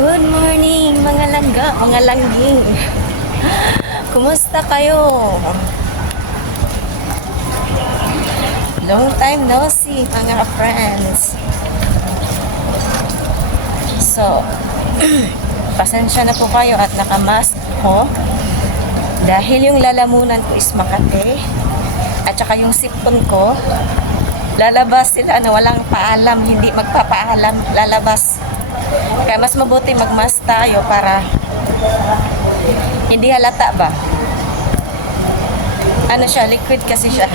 Good morning mga langga, mga langging. Kumusta kayo? Long time no see mga friends. So, pasensya na po kayo at nakamask ko. Dahil yung lalamunan ko is Makati. At saka yung sipon ko, lalabas sila na walang paalam, hindi magpapaalam, lalabas. Kaya mas mabuti magmask tayo para hindi halata ba? Ano siya, liquid kasi siya.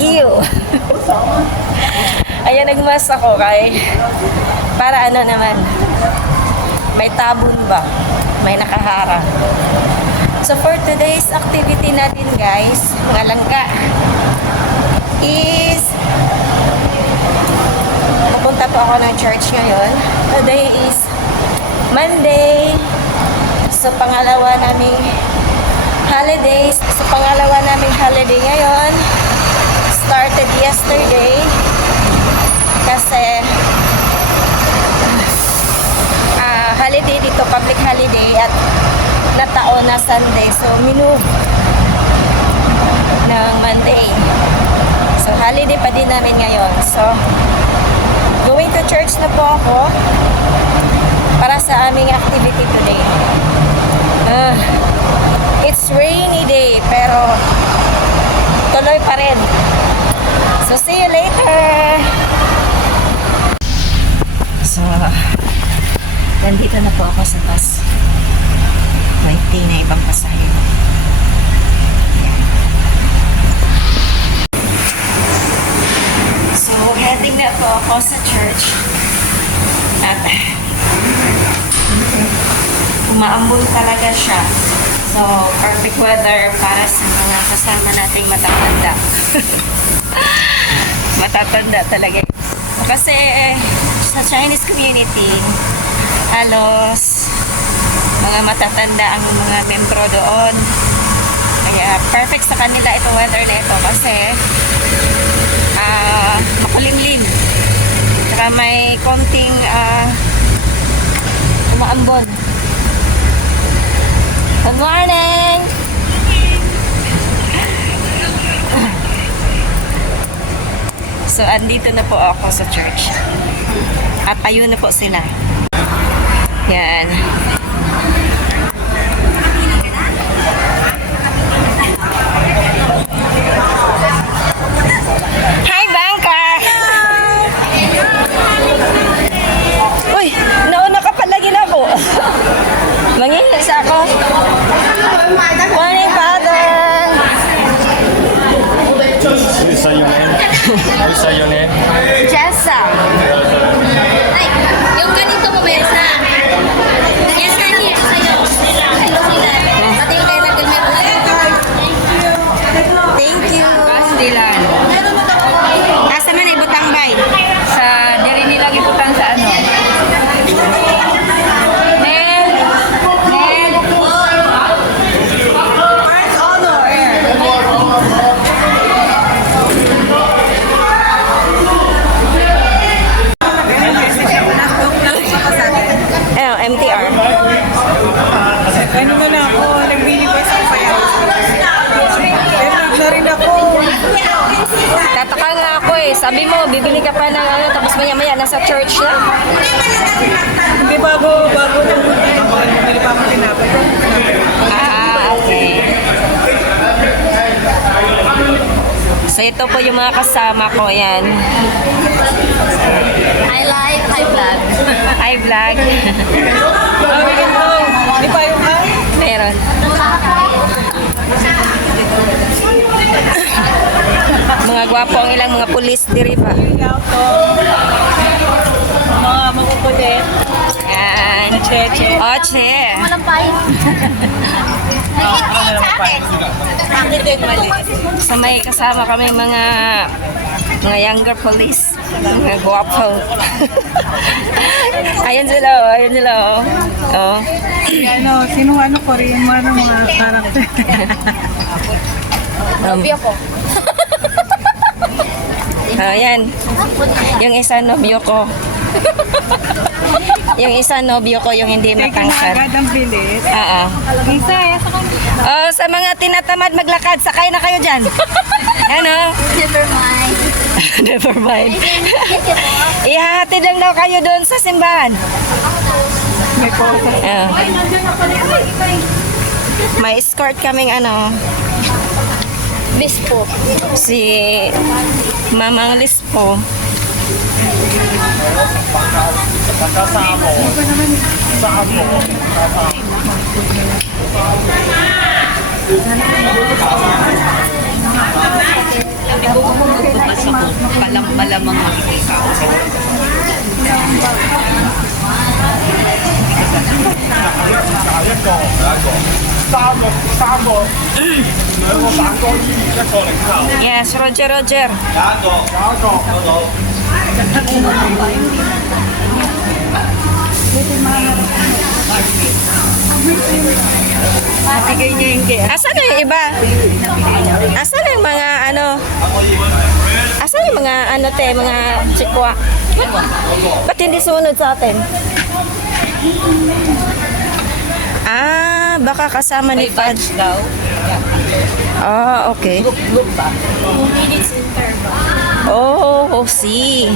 Ew! Ayan, nagmask ako kay para ano naman, may tabon ba? May nakaharang. So for today's activity natin guys, mga langka, is pupunta po ako ng church ngayon. Today is Monday. So pangalawa naming holidays. So pangalawa naming holiday ngayon. Started yesterday. Kasi holiday dito, public holiday at nataon na Sunday. So minove ng Monday. So holiday pa din namin ngayon. So going to church na po ako para sa aming activity today. It's rainy day pero tuloy pa rin. So see you later. So nandito na po ako sa bus. Waiting na ibang pasahero. So heading na po ako sa church. At umaambon talaga siya. So perfect weather para sa mga kasama nating matatanda. Matatanda talaga. Kasi sa Chinese community, halos mga matatanda ang mga membro doon. Kaya perfect sa kanila itong weather na ito kasi makulimlim. Saka may konting umaambon. Good morning! So, andito na po ako sa church. At ayun na po sila. Yan. Hi, Bangka! Uy, nauna ka pala ginabo. Manginis ako. Morning, Father! You say your name? You say your name? Jessa. Ay, yung ganito mo, Mesa. Yes, sir, here. Sa'yo. Pati yung kaya nag-helmet mo. Thank you. Pastilan. Asa man ay butang bay? Sa diri nila giputan sa ano? Nel. Nel. First honor. MTR. Ano na ako, nagbili ko sa payaw. Na rin ako. Tataka nga ako eh. Sabi mo, bibili ka pa ng ano, tapos maya-maya nasa church na. Hindi bago nang punta ako. Bumili pa ako tinapay. Okay. So ito po yung mga kasama ko, yan. I like, I vlog. Hi vlog. Hindi pa yung ay. Meron. Mga gwapo ang ilang mga pulis diri pa. Mga makukulit. Yan. Cheche. Oche. Malampay. Nakikita sa akin. Bakit din mali? So may kasama kami mga younger police. Mga gwapo. Ayan sila oh. Ayan sila oh. Oh. Ano, sino Korean mo ng mga karakter? Grabe ako. Ayan. Yung isa nobyo ko. Yung isa nobyo ko, yung hindi Teka na matangkad. agad ang bilis. Oo. Isa, sa kanila. Oh, sa mga tinatamad maglakad, sakay na kayo dyan. Ano? Never mind. Never mind. Ihahatid lang daw kayo doon sa simbahan. May posa. Yeah. May escort kaming ano, Bispo. si Mamang Lispo. Malamang Yes, Roger, Roger. Bigay niya yung kaya. Asan na yung iba? Asan na yung mga ano? Asan yung mga ano te, mga chikwa? Ba't hindi sunod sa atin? Ah, baka kasama ni Fad. daw. Ah, okay. Oh, see.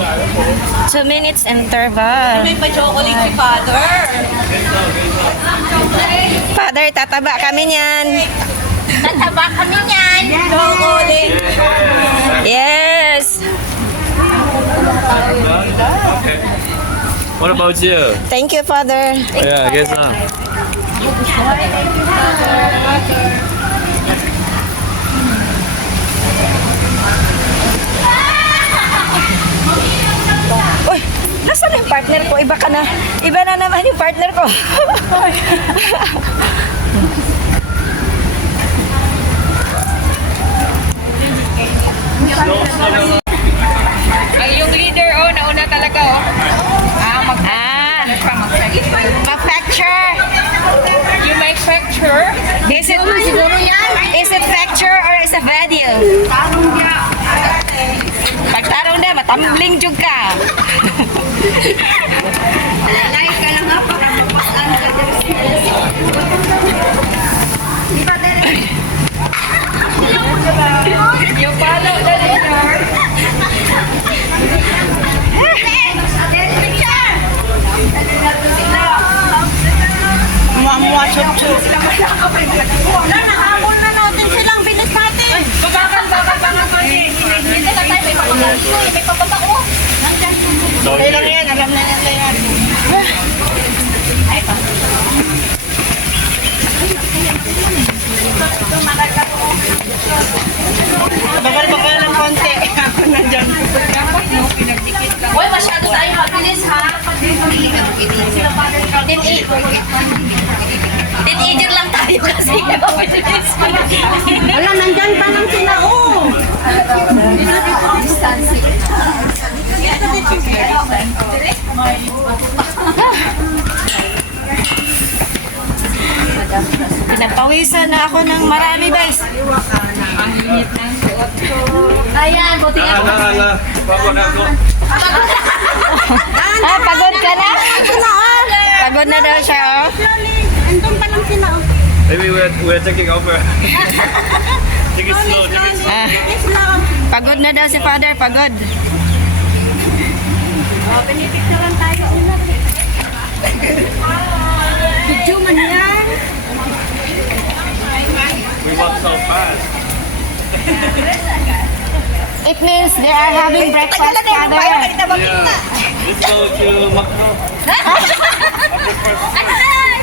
2 minutes interval. May pa-chocolate si Father. Father, tataba kami niyan. Tataba kami niyan. Chocolate. Yes. What about you? Thank you, Father. Yeah, I guess not. Uy, nasaan yung partner ko? Iba ka na. Iba na naman yung partner ko. Ay, yung leader, oh, nauna talaga, oh. Pa-facture. You make picture? Is it, Siguro yan. is it facture or is it video? Pagtarong na, matambling jug ka. Like ka lang nga para mapasan ka. Yung follow the leader. Muwa chup-chup. Nahabol na natin silang bilis natin. Bakal pa ni. Hindi na tayo may papatako. May papatako. So Okay lang you, yan, alam na nila yan. Bakal ng konti. Ako nandyan. Uy, masyado tayo mabilis ha. Teenager lang tayo kasi mabilis. Wala, nandyan pa lang sila, oh! Pinagpawisan na ako ng marami, guys. Ayan, buti nga. Ah, pagod ka na? Pagod na daw siya, oh. Andun pa lang sila, oh. maybe we're taking over. Take it slow, take it slow. Ah, pagod na daw si Father, pagod. Oh, pinipicturean tayo una. Video man yan. We walk so fast. It means they are having breakfast, Father. Yeah. Let's go to Macdo.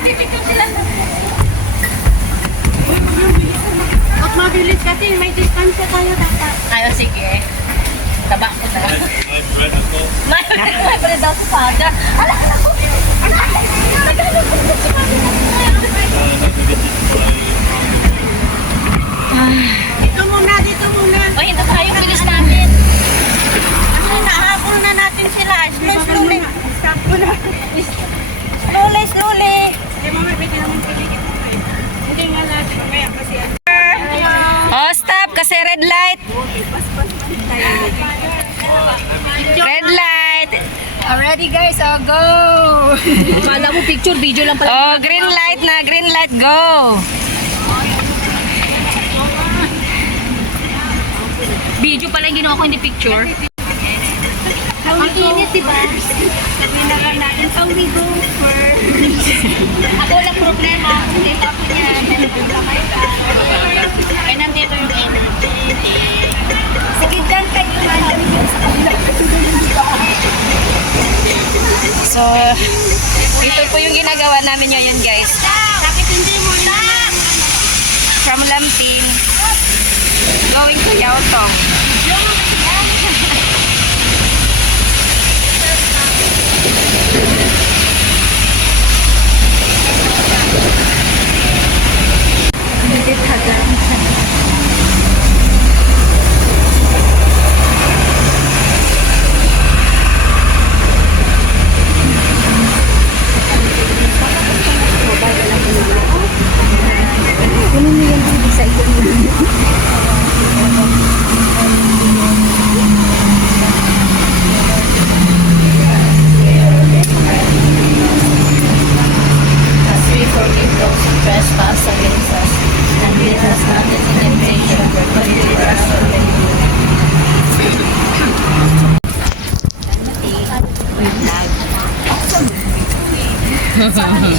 Pipicture sila. At mabilis kasi may distansya tayo dapat. Ayo, sige. Taba ko na. My bread is cold. May pala daw sa father. Ala ko. Dito muna, dito muna. O, hindi tayo. Bilis natin. Kasi nahabol na natin sila. Slowly. Stop mo na. Slowly. Hindi mo mabigyan naman piligid mo eh. Hindi nga natin mamaya kasi. Oh, stop kasi red light. Red light. Already ready guys, go! Kala mo picture, video lang pala. Oh, green light na, green light, go! Video pala yung ginawa ko, hindi picture. Ang init, diba? Sabi na lang natin, how we go first? Ako lang problema, hindi pa po niya. Ay, nandito yung energy. Sige, dyan kayo sa kabila. So, ito po yung ginagawa namin ngayon, guys. Bakit hindi mo na? From Lamping, going to Yaotong.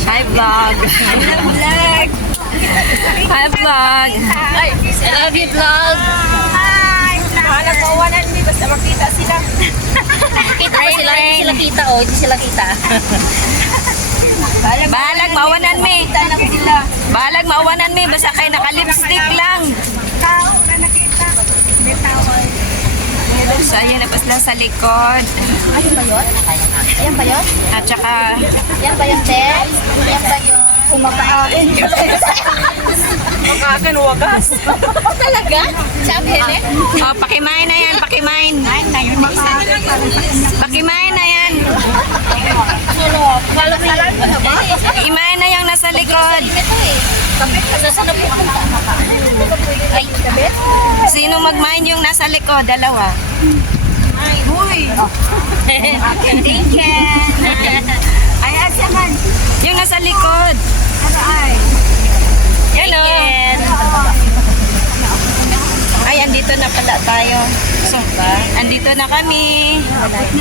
Hi, vlog. Vlog! Hi, vlog. I love you, vlog! Hi! Wala ko, wala hindi. Basta makita sila. Kita ko sila, hindi sila kita, oh. Hindi sila kita. Balag, mawanan me. Kita lang sila. Balag, mawanan me. Basta kayo naka-lipstick lang. Tao na nakita. Hindi tao. So, ayan na pa sila sa likod. Ayun ba yun? Ayan ba yun? At saka, Yan ba yung Tess? Yan ba yung... Kumakain. Kumakain, wagas. Talaga? Sabi eh? oh, pakimain na yan, pakimain. Pakimain na yan. Malam-malam ko na ba? Imain na yung nasa likod. Ito eh. Sasanap ko ay, kabit? Sino mag-mine yung nasa likod? Dalawa. Thank you. Ay, asya man. Yung nasa likod. Ay. Yan o. Ay, andito na pala tayo. So, andito na kami.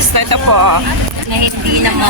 So, ito po. Na hindi naman.